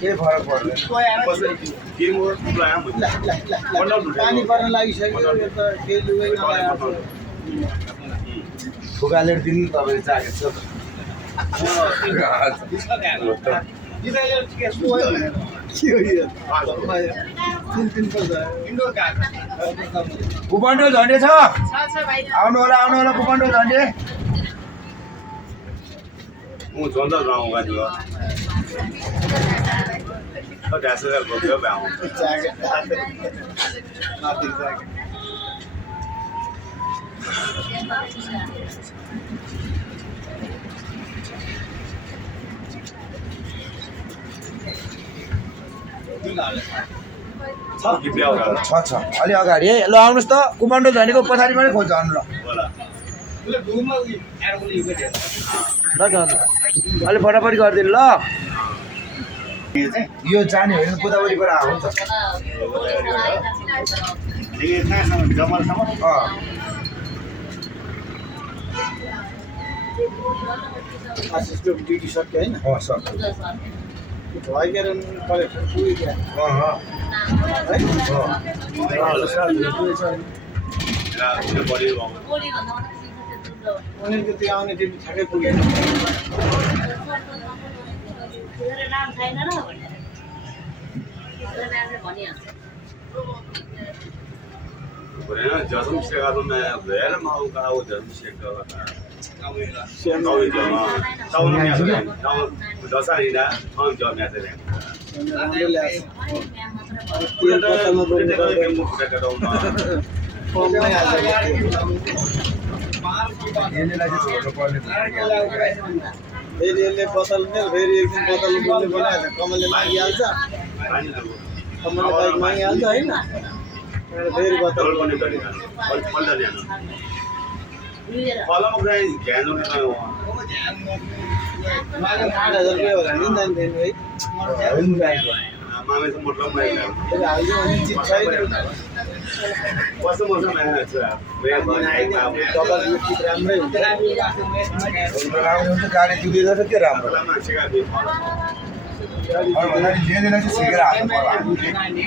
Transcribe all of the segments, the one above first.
के फरक पर्दैन पानी पर्न लागिसक्यो यो त केही लुगै नलाएको फुकाले दिनु तपाईँले जाकेट छ कुपन्डो झन्डे छ आउनु होला कुपन्डो झन्डे我装到让我感觉，他干是在路边办我。 छ अलि अगाडि है ल आउनुहोस् त कुपन्डो झन्डेको पछाडिमा नै खोज्छ आउनु ल झन् अलि फटाफट गरिदिनु ल यो जाने होइन गोदावरीबाट आउँछ आशिषको ड्युटी सक्यो होइन सक्यो भइगएर कलेक्सन पुग्यो उनीहरूको त्यो आउने ड्युटी ठ्याक्कै पुगेन जसम सेगा तो मैं वेर माउ का वो जसम सेगा का ताऊ जो ताऊ ने ताऊ दसारी ना हम जो मैं से तेल बोतलमा बोक्नु के मुख का तो कममै हाल्छ यसलाई चाहिँ छोड्नु पर्ने फेरि यसले बोतल नै फेरि एकदिन बोतल बोल्ने बनाएको कमलले मागिहाल्छ कमलले बाइक मागिहाल्छ होइन फेरि बोतल पनि गरे पल्ट ल्यान फलम गए ज्ञान हुने न हो 8,000 रुपियाँ होला नि है मामे से मतलब नहीं है फेरि हाल्यो भने चिज छैन बस मौसम है अच्छा वे डबल यो चिज राम्रै हुन्छ राम्रो हुन्छ गाडी दुधेर चाहिँ के राम्रो मान्छेका भी लिँदैन चाहिँ सिकेर हाल्नु पर्यो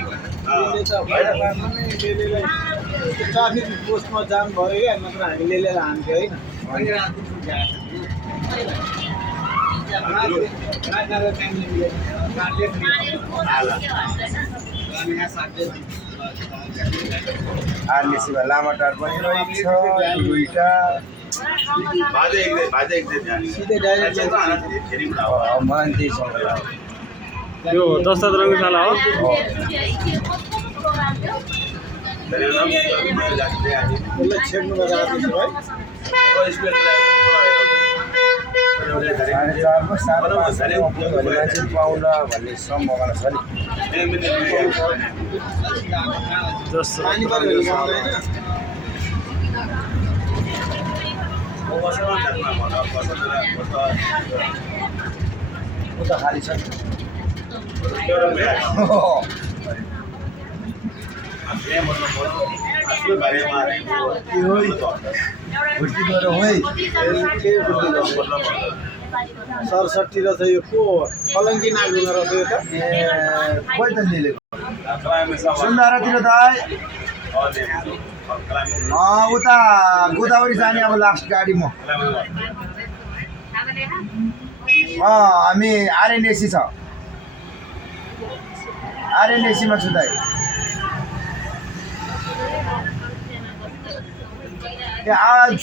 ट्राफिक पोस्टमा जाम भयो क्या नत्र हामी लिएर हान्थ्यो होइन आर्नेसीमा लामाटार पनि रहेछ दुईटा बाजे एक दिन जाने सिधै डाइरेक्ट फेरि मान्छेसँग यो 10 रङको खाला हो यसलाई छेड्नु गरेर आएको छु है 4.5 मान्छे पाउन भन्ने सम्भावना छ नि पानी पऱ्यो भने पाउँदैन उता खाली छ भुर्ती गएर होइ 67 रहेछ यो को कलङ्की नागुमा रहेछ यो त खोइ त मिलेको सुन्दारातिर दाइ उता गोदावरी जाने अब लास्ट गाडी म हामी आरएनएसी छ आरएनएसीमा छु दाइ आज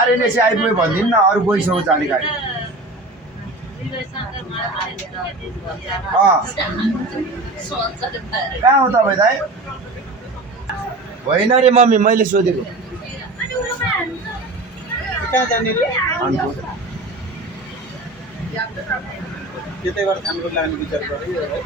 आरएनएसी आइपुग्यो भनिदिनु न अरू गइसक्यो जाने गाडी कहाँ हो तपाईँ दाइ होइन रे मम्मी मैले सोधेको कहाँ जाने रे त्यतैबाट थानको लाने विचार गऱ्यो है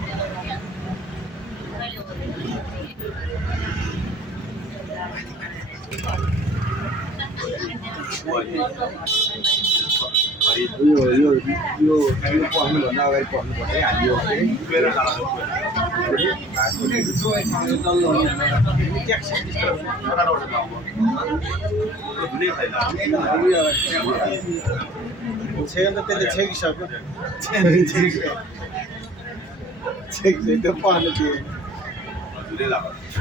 यो पढ्नुभन्दा अगाडि पढ्नुपर्छ है हामी यो गएर लानु छैन त त्यसले छेकिसक्यो छेक्छ त्यो पढ्नु थियो हजुरले लाग्छ